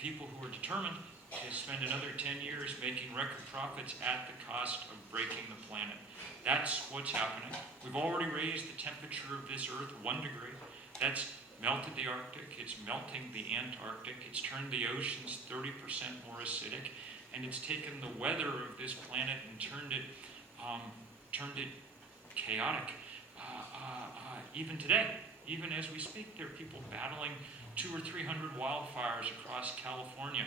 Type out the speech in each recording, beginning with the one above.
people who are determined to spend another 10 years making record profits at the cost of breaking the planet. That's what's happening. We've already raised the temperature of this Earth 1 degree. That's melted the Arctic, it's melting the Antarctic, it's turned the oceans 30% more acidic, and it's taken the weather of this planet and turned it chaotic. Even today, even as we speak, there are people battling 200 or 300 wildfires across California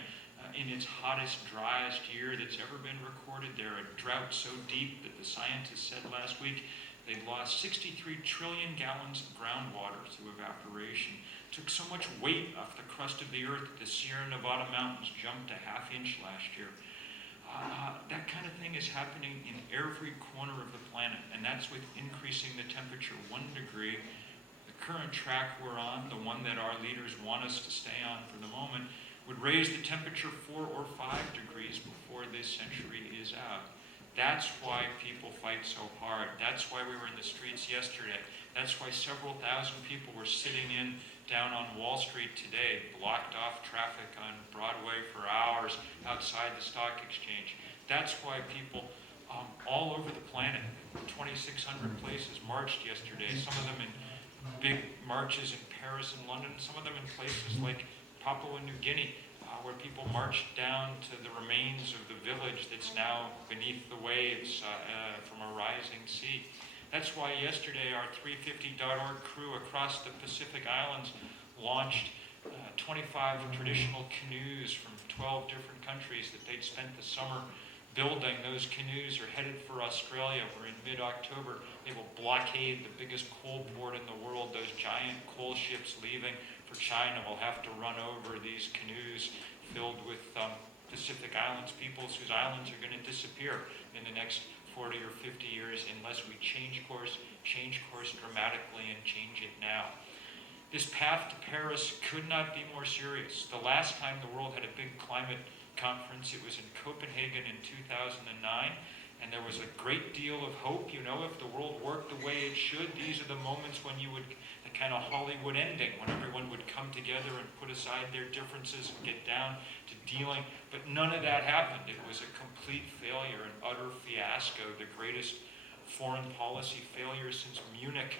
in its hottest, driest year that's ever been recorded. There are droughts so deep that the scientists said last week they lost 63 trillion gallons of groundwater through evaporation. Took so much weight off the crust of the earth that the Sierra Nevada mountains jumped a half-inch last year. That kind of thing is happening in every corner of the planet, and that's with increasing the temperature 1 degree. The current track we're on, the one that our leaders want us to stay on for the moment, would raise the temperature 4 or 5 degrees before this century is out. That's why people fight so hard. That's why we were in the streets yesterday. That's why several thousand people were sitting down on Wall Street today, blocked off traffic on Broadway for hours outside the stock exchange. That's why people all over the planet, 2,600 places, marched yesterday. Some of them in big marches in Paris and London, some of them in places like Papua New Guinea, where people marched down to the remains of the village that's now beneath the waves from a rising sea. That's why yesterday our 350.org crew across the Pacific Islands launched 25 traditional canoes from 12 different countries that they'd spent the summer building. Those canoes are headed for Australia. We're in mid-October. They will blockade the biggest coal port in the world. Those giant coal ships leaving for China will have to run over these canoes filled with Pacific Islands peoples whose islands are going to disappear in the next 40 or 50 years unless we change course dramatically and change it now. This path to Paris could not be more serious. The last time the world had a big climate conference, it was in Copenhagen in 2009, and there was a great deal of hope. You know, if the world worked the way it should, these are the moments when you would, the kind of Hollywood ending, when everyone would come together and put aside their differences and get down to dealing. But none of that happened. It was a complete failure, an utter fiasco, the greatest foreign policy failure since Munich.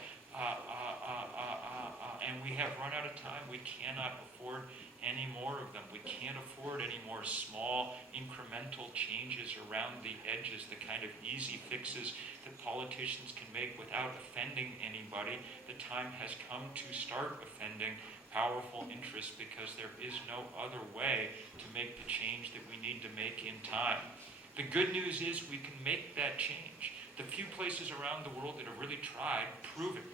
And we have run out of time. We cannot afford any more of them. We can't afford any more small incremental changes around the edges, the kind of easy fixes that politicians can make without offending anybody. The time has come to start offending powerful interests because there is no other way to make the change that we need to make in time. The good news is we can make that change. The few places around the world that have really tried prove it.